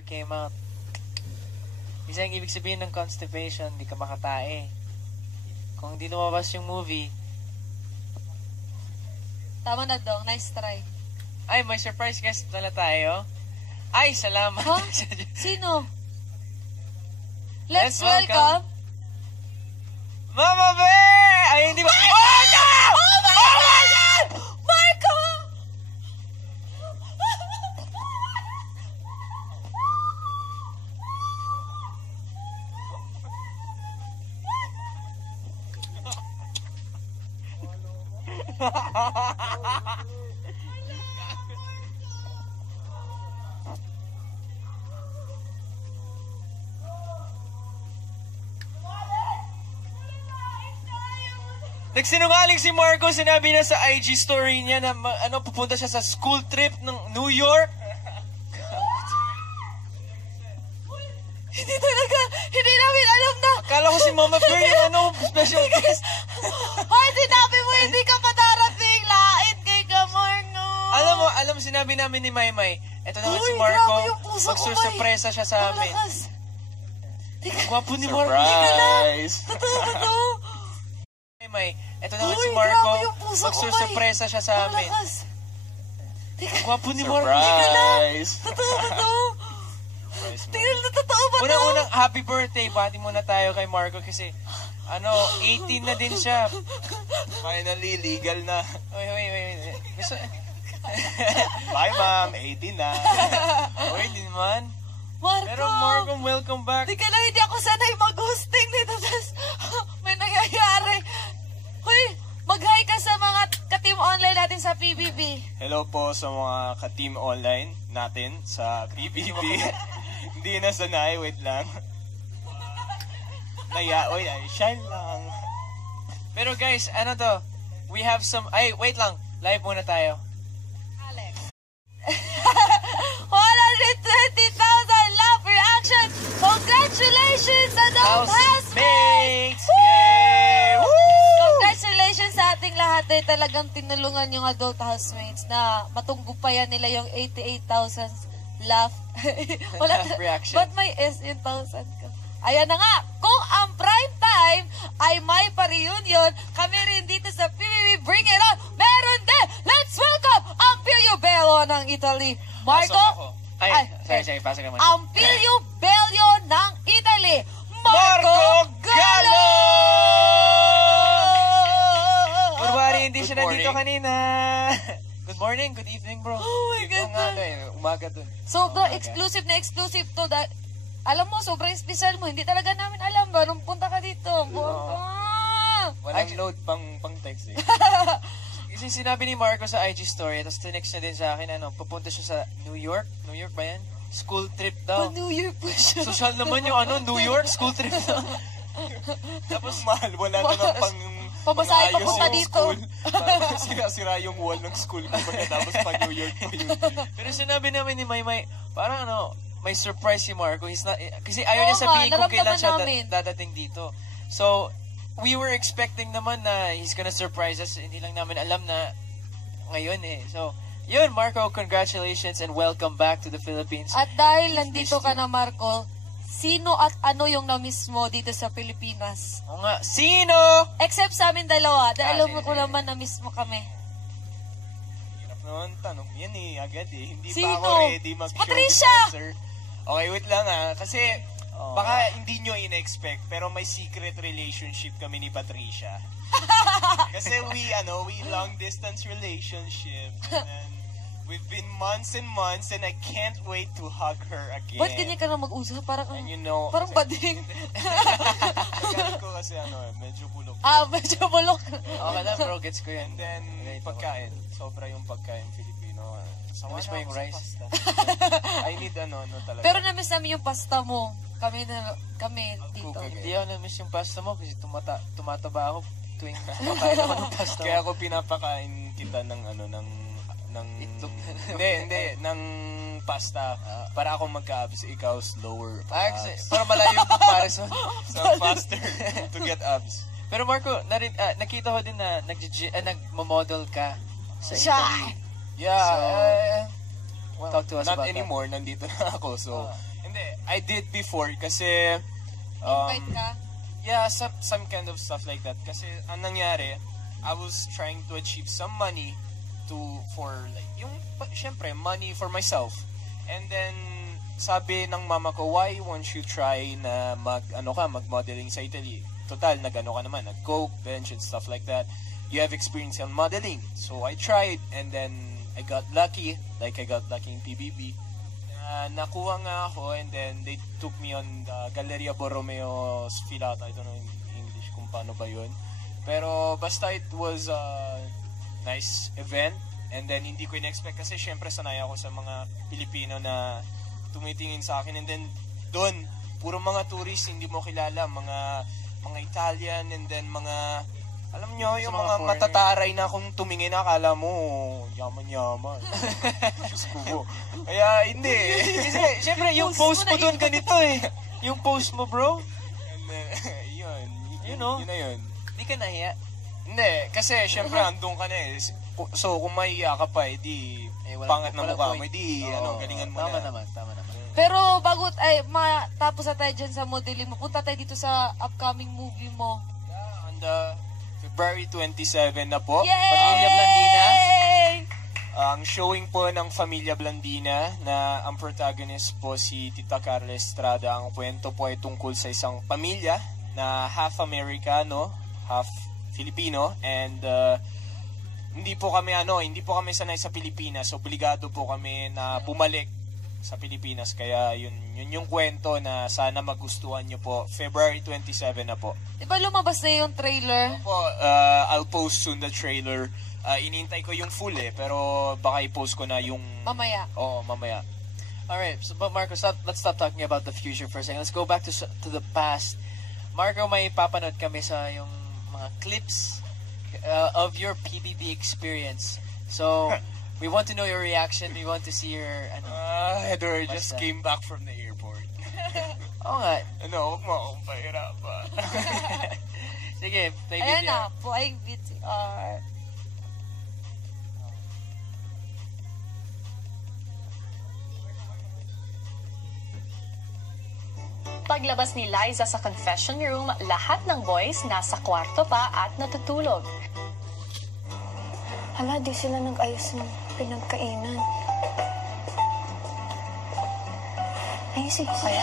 never came out. Isa yung ibig sabihin ng constipation, di ka makatae. Kung di lumabas yung movie. Tama na, Dong. Nice try. Ay, may surprise guest pala tayo. Ay, salamat. Huh? Sino? Let's welcome... Mama Bear! Ay, hindi ba? Oh, no! Oh my God! Marco! Nagsinungaling si Marco, sinabi na sa IG story niya na pupunta siya sa school trip ng New York. Hindi namin alam na. Akala ko si Mama Bear yung special guest. Hoy, sinabi mo hindi ka patarating. Lain kay Kamarno. Alam mo, sinabi namin ni Maymay, eto naman si Marco, magsurpresa siya sa amin. Gwapo ni Marco. Surprise! Totoo. May, eto naman si Marco, magsurpresa siya sa amin. Gwapo ni Marco. Surprise! Totoo. Tingnan na totoo ba to? Unang-unang happy birthday, bati muna tayo kay Marco kasi 18 na din siya. Finally, legal na. Wait. Bye, ma'am. 18 na. Uy, di naman. Marco! Pero Marco, welcome back. Di ka lang, hindi ako sanay mag-hosting dito. May nangyayari. Hoy, mag-hi ka sa mga ka-team online natin sa PBB. Hello po sa mga ka-team online natin sa PBB. Hindi na sanay, wait lang. Shine lang. Pero guys, we have some, wait lang, live muna tayo. Alex. 120,000 love reactions! Congratulations sa housemates! Yay! Congratulations sa ating lahat eh. Talagang tinulungan yung adult housemates na matunggupayan nila yung 88,000 laugh. Reaction. Ba't may S in 1,000 ka? Ayan na nga, kung ang prime time ay may pa-reunion, kami rin dito sa PBB Bring It On, meron din! Let's welcome ang Pilio Bello ng Italy. Marco? Sorry, pasok naman. Ang Pilio Bello ng Italy, Marco Gallo! Good morning, hindi siya Good nandito morning. kanina. Good morning, good evening, bro. Oh my God. Umaga dun. Sobrang exclusive na exclusive to. Alam mo, sobrang special mo. Hindi talaga namin alam ba nung punta ka dito. Walang load pang text eh. Kasi sinabi ni Marco sa IG story, tapos tinext niya din sa akin, pupunta siya sa New York. New York ba yan? School trip daw. New Year pa siya. Social naman yung New York, school trip daw. Tapos mahal, wala na ng Pamasahe pang-ayos papunta yung dito. school. Sira yung wall ng school ko pagkatapos pa New York pa yun. Pero sinabi namin ni Maymay, parang may surprise si Marco. Kasi ayaw niya sabihin kung kailan siya dadating dito. So, we were expecting naman na he's gonna surprise us. Hindi lang namin alam na ngayon eh. So, yun, Marco, congratulations and welcome back to the Philippines. At dahil nandito ka na, Marco, sino at ano yung na-miss mo dito sa Pilipinas? O nga, sino? Except sa amin dalawa. Dahil alam mo sige, ko sige. naman na-miss mo kami. Hirap naman tanong yan eh, agad eh. Hindi Sino? pa ako ready mag-show Patricia! answer. Okay, wait lang kasi baka hindi nyo in-expect, pero may secret relationship kami ni Patricia. Kasi we long distance relationship. And then, we've been months and months and I can't wait to hug her again. Ba't ganyan ka na mag-usap? Parang kasi, bading. Akala ko kasi medyo bulok. Medyo bulok. Okay na bro, gets ko yan. And then, pagkain. Sobra yung pagkain Filipino. Namiss mo yung rice? I need talaga. Pero na-miss namin yung pasta mo. Kami dito. Hindi ako na-miss yung pasta mo kasi tumataba ako tuwing kumakain naman ng pasta. Kaya ako pinapakain kita ng itlog. hindi, ng pasta para ako magka-abs, ikaw slower. Para malayo yung comparison. So faster to get abs. Pero Marco, nakita ko din na nagmo-model ka sa Siya! Italy. Yeah, Talk to us not about anymore. Nandito na ako. So, hindi. I did before kasi... Invite ka? Yeah, some kind of stuff like that. Kasi ang nangyari, I was trying to achieve some money for like, syempre, money for myself. And then, sabi ng mama ko, why won't you try na mag-modeling sa Italy? Total, nag-ano ka naman, nag-coke, bench, and stuff like that. You have experience in modeling. So, I tried, and then, I got lucky, like I got lucky in PBB. Nakuha nga ako, and then, they took me on the Galleria Borromeo's Filato. I don't know in English kung paano ba yun. Pero, basta it was a nice event. And then, hindi ko in-expect kasi, syempre, sanay ako sa mga Pilipino na tumitingin sa akin. And then, doon, puro mga tourists, hindi mo kilala, mga Italian, and then mga, alam nyo, yung mga matataray na kung tumingin, akala mo, yaman-yaman. Diyos ko. Kaya, hindi. Kasi, syempre, yung post mo doon ganito eh. Yung post mo, bro. And then, yun. You know? Yun na yun. Hindi ka nahiya. Hindi, kasi, syempre, andun ka na eh. So, kung mahiya ka pa, edi, pangat na mukha mo, edi, galingan mo tama na. Tama naman. Pero bago matapos na tayo dyan sa modeling mo, punta tayo dito sa upcoming movie mo. Yeah, on the February 27 na po. Yay! Pamilya Blandina. Ang showing po ng Familia Blandina na ang protagonist po si Tita Carla Estrada. Ang kwento po ay tungkol sa isang pamilya na half Americano, half Filipino, and hindi po kami sanay sa Pilipinas. Obligado po kami na bumalik sa Pilipinas. Kaya yun yung kwento na sana magustuhan nyo po. February 27 na po. Di ba lumabas na yung trailer? Po, I'll post soon the trailer. Inintay ko yung full pero baka i-post ko na yung... Mamaya. Oo, mamaya. Alright, so, but Marco, let's stop talking about the future for a second. Let's go back to the past. Marco, may papanood kami sa yung mga clips of your PBB experience. So, we want to know your reaction. We want to see your... Heather just came back from the airport. Oo nga. Huwag mo akong pahirapan. Sige, play Ayan video. na, playing VTR. Paglabas ni Liza sa confession room, lahat ng boys nasa kwarto pa at natutulog. Hala, di sila nag-ayos ng pinagkainan. Ayusin ko kaya.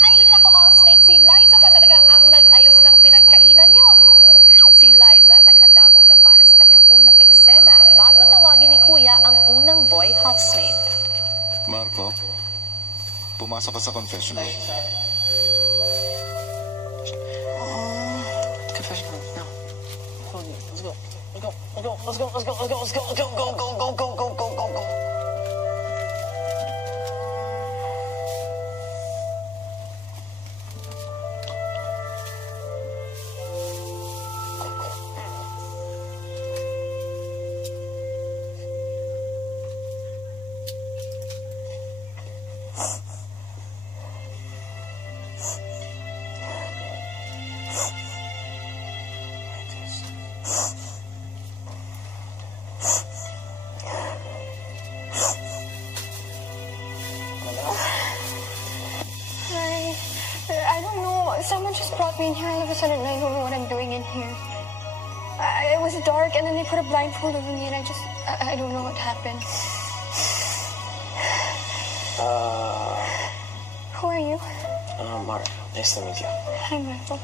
Ay, naku, housemate, si Liza pa talaga ang nag-ayos ng pinagkainan niyo. Si Liza naghanda muna para sa kanyang unang eksena bago tawagin ni Kuya ang unang boy housemate. Marco, pumasok ka sa confession room. Confession room, no. Let's go. Go. I don't know. Someone just brought me in here all of a sudden. I don't know what I'm doing in here. It was dark, and then they put a blindfold over me, and I don't know what happened. Who are you? Mark. Nice to meet you. Hi, Michael.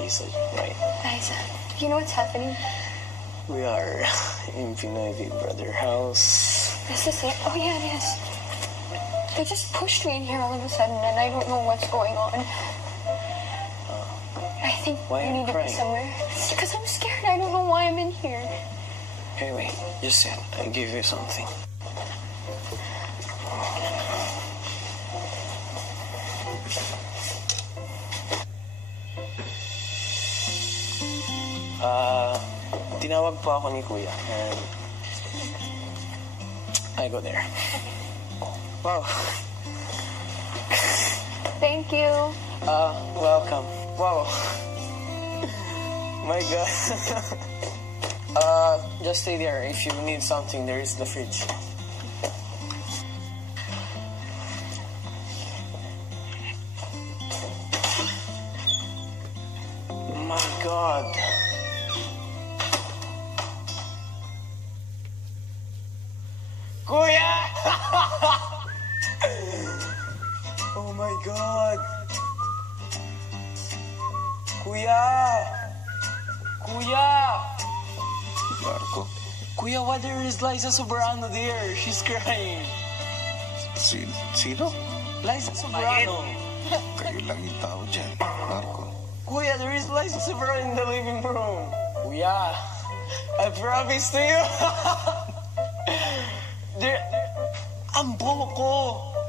Lisa, right? Liza. You know what's happening? We are in Pinoy Big Brother house. Is this it? Oh, yeah, it is. They just pushed me in here all of a sudden, and I don't know what's going on. I think why I are you need to be crying? somewhere. Because I'm scared. I don't know why I'm in here. Hey, wait. Just sit. I'll give you something. Tinawag po ako ni Kuya, and I go there. Wow. Thank you. Welcome. Wow. My God. Just stay there. If you need something, there is the fridge. My God. Kuya! Oh my God. Kuya! Kuya! Marco, Kuya, why there is Liza Soberano there? She's crying. sino? Liza Soberano. Kayo lang yung tao dyan, Marco. Kuya, there is Liza Soberano in the living room. Kuya, I promise to you. Ang buho ko.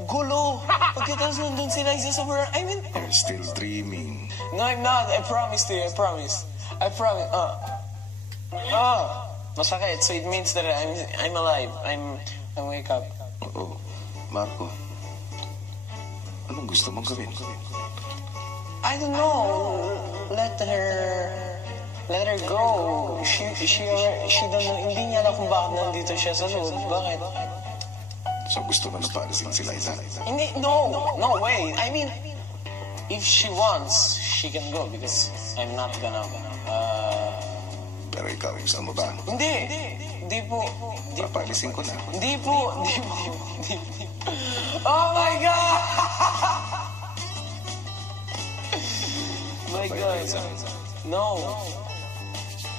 Gulo. Pagkatapos nandun si Liza Soberano, I mean... You're still dreaming. No, I'm not. I promise to you. I promise. I promise. Masakit. So it means that I'm alive. I'm wake up. Oo. Marco, anong gusto mong gawin? I don't know. Let her go. She don't know. Hindi niya alam kung bakit nandito siya sa loob. Bakit? So gusto mo na paalisin si Liza? Hindi, no way. I mean, if she wants, she can go because I'm not gonna, Pero ikaw, gusto mo ba? Hindi po. Papaalisin ko na. Hindi po. Oh my God! My God. No.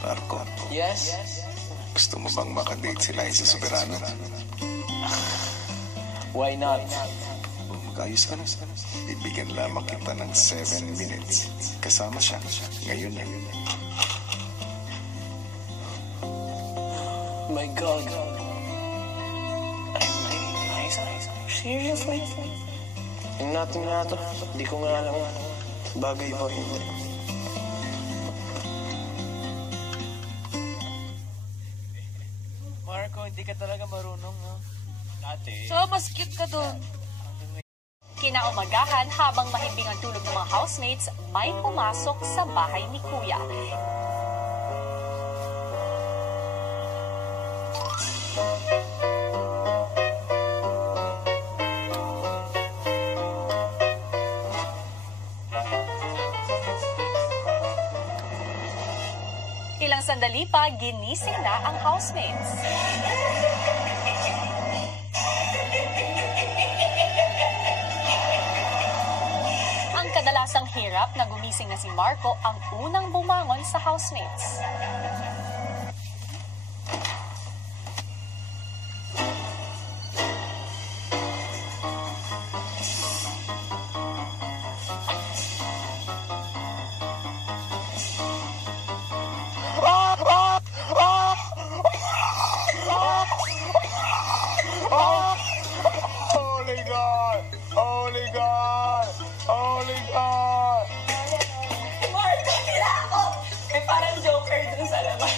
Marco, Yes? gusto mo bang makadate si Liza Soberano? Why not? Mag-ayos ka na. Bibigyan lamang kita ng 7 minutes. Kasama siya. Ngayon na. My God. I'm dating Liza? Seriously? Yung natin na ito, hindi ko nga alam. Bagay ba hindi? Marco, hindi ka talaga marunong, no? Dati. So, mas cute ka dun. Kinaumagahan habang mahimbing ang tulog ng mga housemates, may pumasok sa bahay ni Kuya. Ilang sandali pa, ginising na ang housemates. Ang kadalasang hirap na gumising na si Marco ang unang bumangon sa housemates. Holy God! Holy God! Holy God! Marco, tira ako! May parang Joker dun sa labas.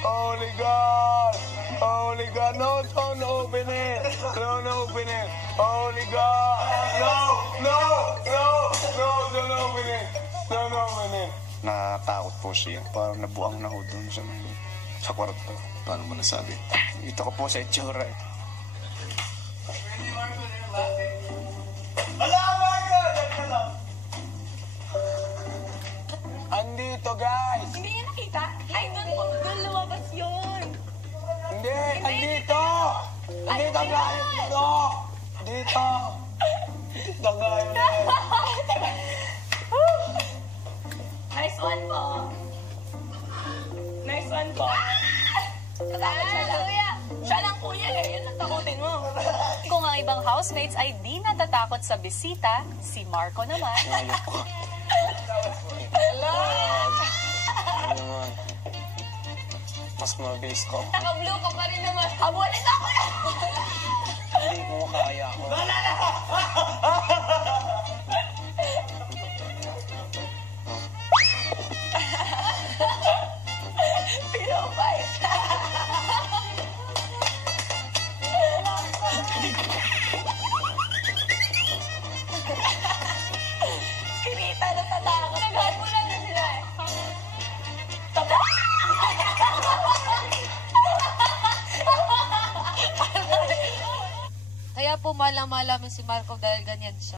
Holy God! Holy God! No, don't open it! Don't open it! Holy God! No! No! No! No! Don't open it! Don't open it! Nakatakot po siya. Parang nabuang na ho doon sa kwarto. Paano mo nasabi? Ito ko po sa itsura. Andito, guys! Hindi niya nakita? Ay, doon lumabas yun. Hindi! Andito! Andito, guys! Dito! Dito! Dito, guys! Nice one po. Nice one po. Natakot siya lang. Siya lang kuya eh. Yun ang takutin mo. Kung ang ibang housemates ay di natatakot sa bisita, si Marco naman. Hello! Ano naman? Mas mabilis ko. Naka-blue ka pa rin naman. Habulin ako na! Hindi ko kaya ako. Pinopay. Si Rita natatakot. Naghahan mo lang na sila eh. Kaya po malam-malamin si Marco dahil ganyan siya.